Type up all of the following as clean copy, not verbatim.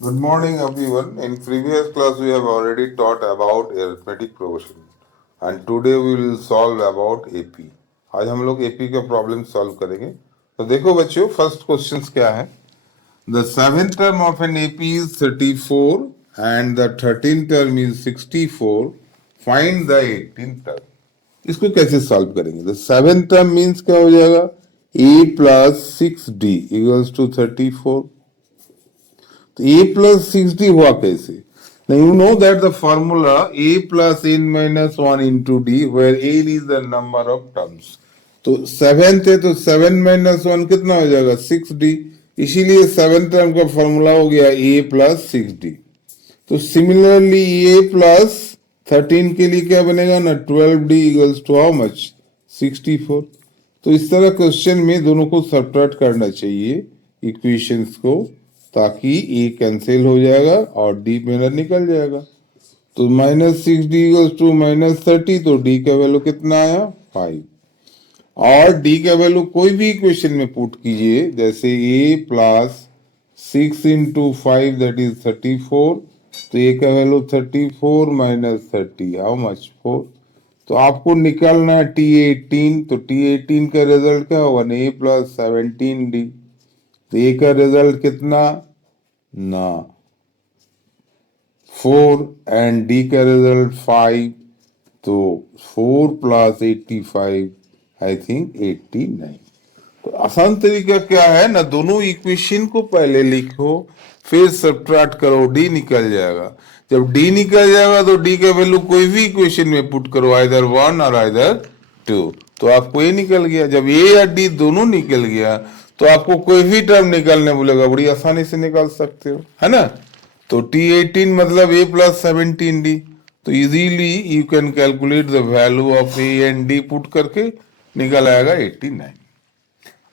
Good morning, everyone. In previous class, we have already taught about arithmetic progression, and today we will solve about AP. आज हम लोग AP का problem solve करेंगे। तो देखो बच्चों, फर्स्ट क्वेश्चन क्या है? The seventh term of an AP is 34 and the 13th term is 64. Find the 18th term. इसको कैसे सॉल्व करेंगे? The seventh term means क्या हो जाएगा? A plus 6D equals to 34. तो a plus 6d हुआ कैसे? Now you know that the formula a plus n minus 1 into d where n is the number of terms. तो seventh है तो 7 minus 1 कितना हो जाएगा 6d, इसीलिए सेवेंथ टर्म का फॉर्मूला हो गया a प्लस 6d। तो सिमिलरली a प्लस 13 के लिए क्या बनेगा ना 12d equals to how much 64। तो इस तरह क्वेश्चन में दोनों को सब्ट्रैक्ट करना चाहिए इक्वेशंस को, ताकि ए कैंसिल हो जाएगा और डी मेरा निकल जाएगा। तो minus 6d equals to minus 30, तो डी का वैल्यू कितना आया 5। और डी का वैल्यू कोई भी इक्वेशन में पुट कीजिए, जैसे a plus 6 into 5 that is 34, तो ए का वैल्यू 34 माइनस 30 हाउ मच 4। तो आपको निकालना है T18, तो T18 का रिजल्ट क्या होगा ना a प्लस 17d। तो ए का रिजल्ट कितना ना 4 एंड डी का रिजल्ट 5, तो 4 प्लस 85 आई थिंक 89। तो आसान तरीका क्या है ना, दोनों इक्वेशन को पहले लिखो फिर सब्ट्रैक्ट करो, डी निकल जाएगा। जब डी निकल जाएगा तो डी का वैल्यू कोई भी इक्वेशन में पुट करो, आइदर 1 और आइदर 2, तो आपको ए निकल गया। जब ए या डी दोनों निकल गया तो आपको कोई भी टर्म निकालने बोलेगा, बड़ी आसानी से निकाल सकते हो, है ना। तो T18 मतलब a प्लस 17d, तो easily you can calculate the value of a and d put करके निकल आएगा 89।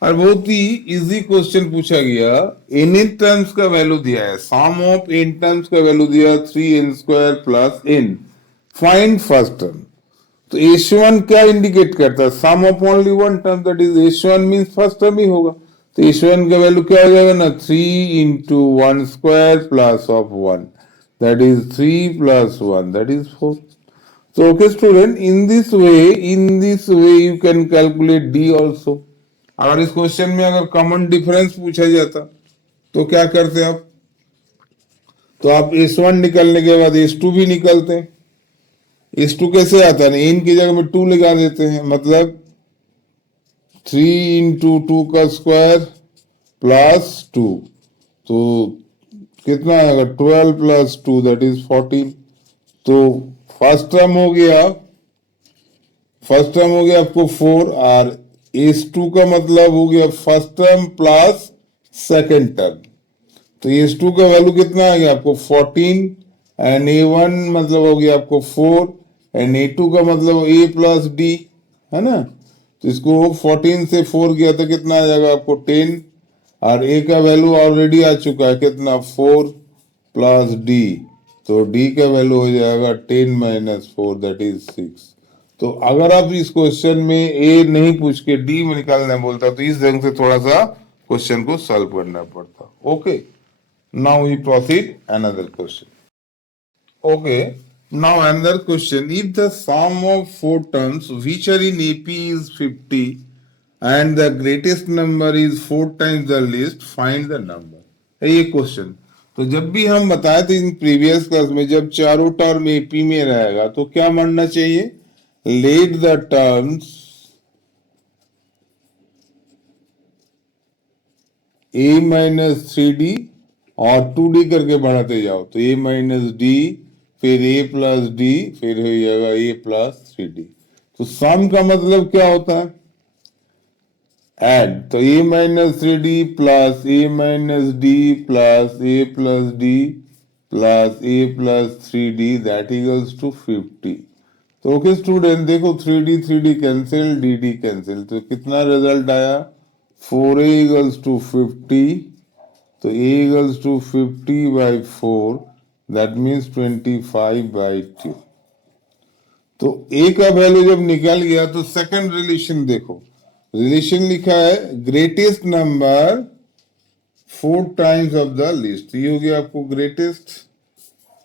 और बहुत ही इजी क्वेश्चन पूछा गया, एन टर्म्स का वैल्यू दिया है, सम ऑफ एन टर्म्स का वैल्यू दिया 3n square plus n, find first term. तो h1 क्या इंडिकेट करता है, sum of only one term, that is h1 means first term ही होगा। तो h1 का वैल्यू क्या हो जाएगा ना 3 into 1 square plus of 1, that is 3 plus 1 that is 4। So okay student, in this way you can calculate d also। अगर इस क्वेश्चन में अगर कॉमन डिफरेंस पूछा जाता तो क्या करते आप? तो आप s1 निकलने के बाद s2 भी निकलते हैं। s2 कैसे आता है ना, इन की जगह में 2 लगा देते हैं, मतलब 3 इंटू 2 का स्क्वायर प्लस 2, तो कितना आएगा 12 प्लस 2 दैट इज 14। तो फर्स्ट टर्म हो गया आपको 4, और s2 का मतलब हो गया first term plus second term. तो s2 का वैल्यू कितना आ गया आपको 14, एंड a1 मतलब हो गया आपको 4, एंड a2 का मतलब a प्लस d, है ना। तो इसको 14 से 4 गया तो कितना आ जाएगा आपको 10, और a का वैल्यू ऑलरेडी आ चुका है कितना 4 प्लस d, तो d का वैल्यू हो जाएगा 10 माइनस 4 दैट इज 6। तो अगर आप इस क्वेश्चन में ए नहीं पूछ के डी में निकालना बोलता तो इस ढंग से थोड़ा सा क्वेश्चन को सॉल्व करना पड़ता। Okay, now we proceed another question. Okay, now another question, if the sum of 4 terms which are in AP is 50 and the greatest number is 4 times the least, find the number. ये question तो जब भी हम बताए थे in previous class में, जब चारों टर्म एपी में रहेगा तो क्या मानना चाहिए, let the terms a minus 3d और 2d करके बढ़ाते जाओ, तो a माइनस d फिर a प्लस d फिर हो जाएगा a प्लस 3d। तो सम का मतलब क्या होता है, ऐड। तो a minus 3d plus a minus d plus a plus d plus a plus 3d that equals to 50। तो ओके स्टूडेंट, देखो 3d कैंसिल, dd कैंसिल, तो कितना रिजल्ट आया 4a इक्वल्स टू 50। तो a equals to 50 by 4 that means 25 by 2। तो a का value जब निकल गया तो सेकंड रिलेशन देखो, रिलेशन लिखा है greatest number 4 times of the list. ये हो गया आपको ग्रेटेस्ट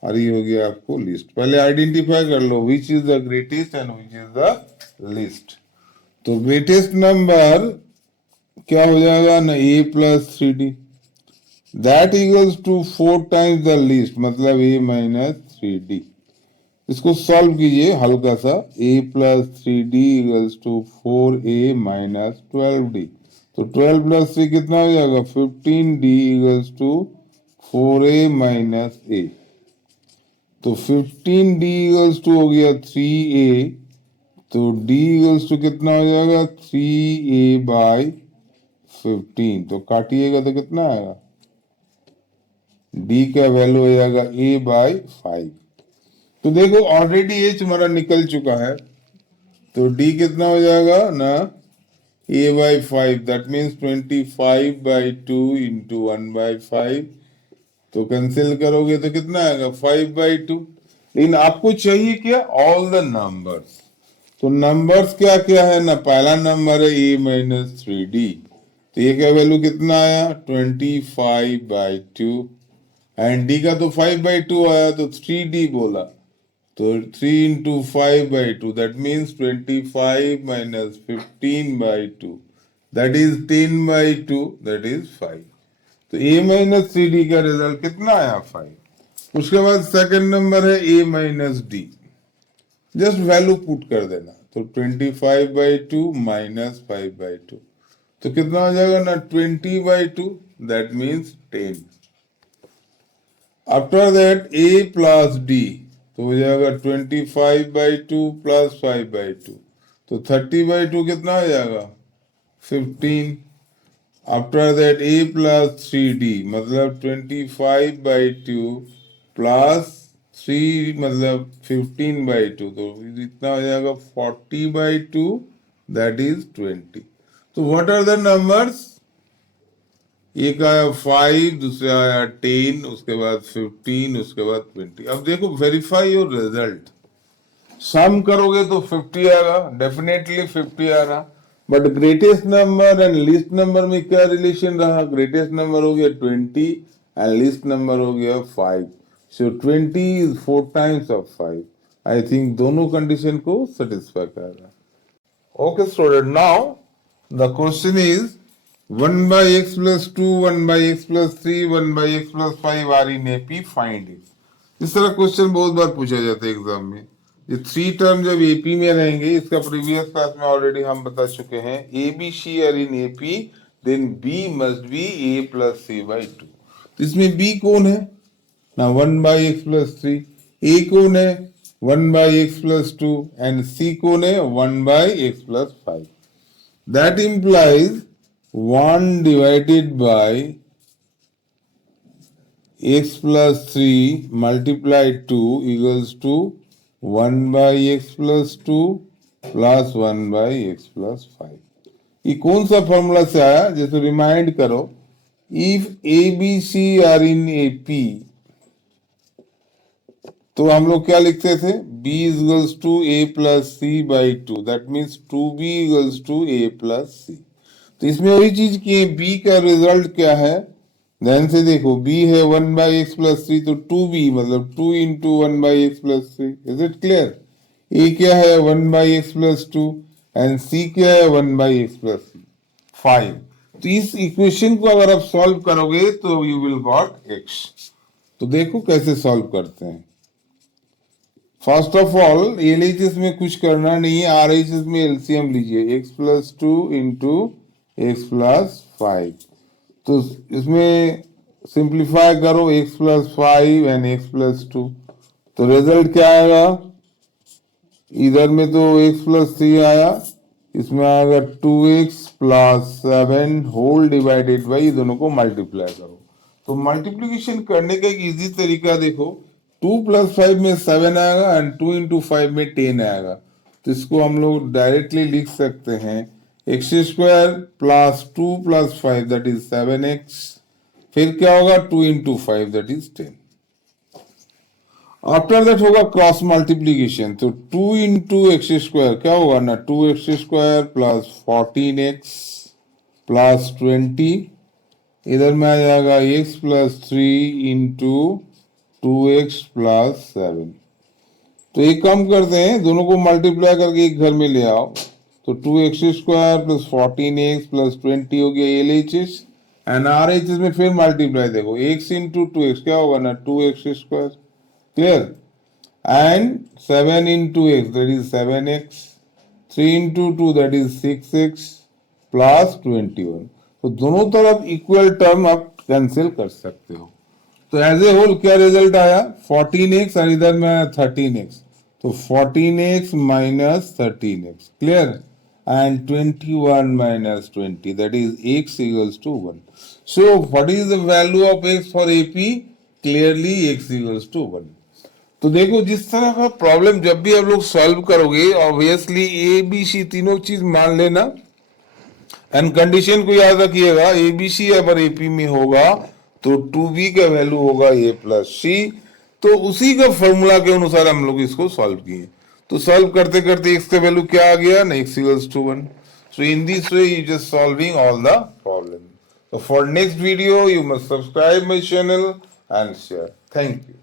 और ये हो गया आपको लिस्ट। पहले आइडेंटिफाई कर लो which is the greatest and which is the least. तो ग्रेटेस्ट नंबर क्या हो जाएगा ना, a plus 3d, that equals to 4 times the least, मतलब ए माइनस 3d। इसको सॉल्व कीजिए हल्का सा, a plus 3d equals to 4a minus 12d। तो 12 प्लस 3 कितना हो जाएगा, 15d equals to 4a minus a। तो 15d इक्वल्स टू हो गया 3a, तो d इक्वल्स टू कितना हो जाएगा 3a बाई 15। तो काटिएगा तो कितना आएगा, d का वैल्यू हो जाएगा a बाई 5। तो देखो ऑलरेडी एच हमारा निकल चुका है, तो d कितना हो जाएगा ना, a by 5, that means 25/2 into 1/5। तो कैंसिल करोगे तो कितना आएगा 5/2। लेकिन आपको चाहिए क्या, ऑल द नंबर्स। तो नंबर्स क्या क्या है ना, पहला नंबर है a माइनस 3d, तो ये का वैल्यू कितना आया 25/2, एंड d का तो 5/2 आया, तो 3d बोला, तो 3 into 5/2, that means 25 minus 15/2, that is 10/2, that is 5। तो a माइनस 3d का रिजल्ट कितना आया 5। उसके बाद सेकंड नंबर है a minus d, just value put कर देना, तो 25/2 माइनस 5/2, तो कितना हो जाएगा ना 20/2, that means 10। After that a plus d, तो हो जाएगा 25/2 प्लस 5/2, तो 30/2 कितना हो जाएगा 15। After that a plus 3d, मतलब 25/2 प्लस 3 मतलब 15/2, तो इतना हो जाएगा 40/2, दैट इज 20। तो व्हाट आर द नंबर्स, एक आया 5, दूसरा आया 10, उसके बाद 15, उसके बाद 20। अब देखो वेरीफाई योर रिजल्ट, सम करोगे तो 50 आएगा, डेफिनेटली 50 आ रहा, but greatest number and least number में क्या रिलेशन रहा, ग्रेटेस्ट नंबर हो गया 20 एंड लीस्ट नंबर हो गया 5, सो 20 is 4 times of 5। I think दोनों कंडीशन को सेटिस्फाई कर रहा है। Okay, student. Now the question is 1 by x plus 2, 1 by x plus 3, 1 by x plus 5 are in AP, find it. इस तरह क्वेश्चन बहुत बार पूछा जाता है एग्जाम में। ये 3 टर्म जब एपी में रहेंगे, इसका प्रीवियस क्लास में ऑलरेडी हम बता चुके हैं, A B C are in AP, then B must be A plus C by 2। तो इसमें बी कौन है ना, 1 बाई एक्स प्लस 3, ए कौन है 1 बाई एक्स प्लस 2, एंड सी कौन है 1 by x plus 5। That implies 1 divided by x plus 3 multiplied 2 equals to 1 by x plus 2 plus 1 by x plus 5। ये कौन सा फॉर्मूला से आया, जैसे रिमाइंड करो, if a B C are in A P, तो हम लोग क्या लिखते थे, b equals to a plus C by 2, that means 2b equals to a plus c. तो इसमें वही चीज की है, b का रिजल्ट क्या है, ध्यान से देखो, b है 1 बाई एक्स प्लस 3, तो 2b मतलब 2 into 1 by x plus 3, is it clear. a क्या है 1 by x plus 2 and c क्या है 1 बाई एक्स प्लस 5। तो इस इक्वेशन को अगर आप सॉल्व करोगे तो यू विल गॉट x। तो देखो कैसे सॉल्व करते हैं। फर्स्ट ऑफ ऑल एलएचएस में कुछ करना नहीं है, आरएचएस में एलसीएम लीजिए, x plus 2 into x plus 5। तो इसमें सिंप्लीफाई करो, x plus 5 and x plus 2, तो रिजल्ट क्या आएगा, इधर में तो x प्लस 3 आया, इसमें आएगा 2x plus 7 whole divided by, दोनों को मल्टीप्लाई करो। तो मल्टीप्लीकेशन करने का एक इजी तरीका देखो, 2 प्लस 5 में 7 आएगा एंड 2 इंटू 5 में 10 आएगा, तो इसको हम लोग डायरेक्टली लिख सकते हैं x square plus 2 plus 5 that is 7x, फिर क्या होगा 2 into 5 that is 10। After that होगा क्रॉस मल्टीप्लीकेशन, तो 2 इंटू एक्स स्क्वायर क्या होगा ना, 2x square plus 14x plus 20 इधर में आ जाएगा x plus 3 into 2x plus 7। तो एक काम करते हैं, दोनों को मल्टीप्लाई करके एक घर में ले आओ। तो 2x² प्लस 14x प्लस 20 हो गया L H S, and R H S में फिर मल्टीप्लाई देखो, x इंटू 2x क्या होगा ना 2x², clear, and 7 into x that is 7x, 3 into 2 that is 6x plus 21। तो दोनों तरफ इक्वल टर्म आप कैंसिल कर सकते हो। तो एज ए होल क्या रिजल्ट आया 14x और इधर में 13x, तो 14x minus 13x, clear, and 21 minus 20 that is x equals to 1। So what is the value of x for AP? Clearly x equals to 1। तो देखो जिस तरह का प्रॉब्लम जब भी आप लोग सॉल्व करोगे, ऑब्वियसली ए बी सी तीनों चीज मान लेना, एंड कंडीशन को याद रखिएगा, एबीसी अगर एपी में होगा तो 2b का वैल्यू होगा a प्लस सी। तो उसी का फॉर्मूला के अनुसार हम लोग इसको सॉल्व किए। तो सॉल्व करते करते x का वैल्यू क्या आ गया ना, x equals to 1। So in this way you just solving all the problem. So for next video you must subscribe my channel and share. Thank you.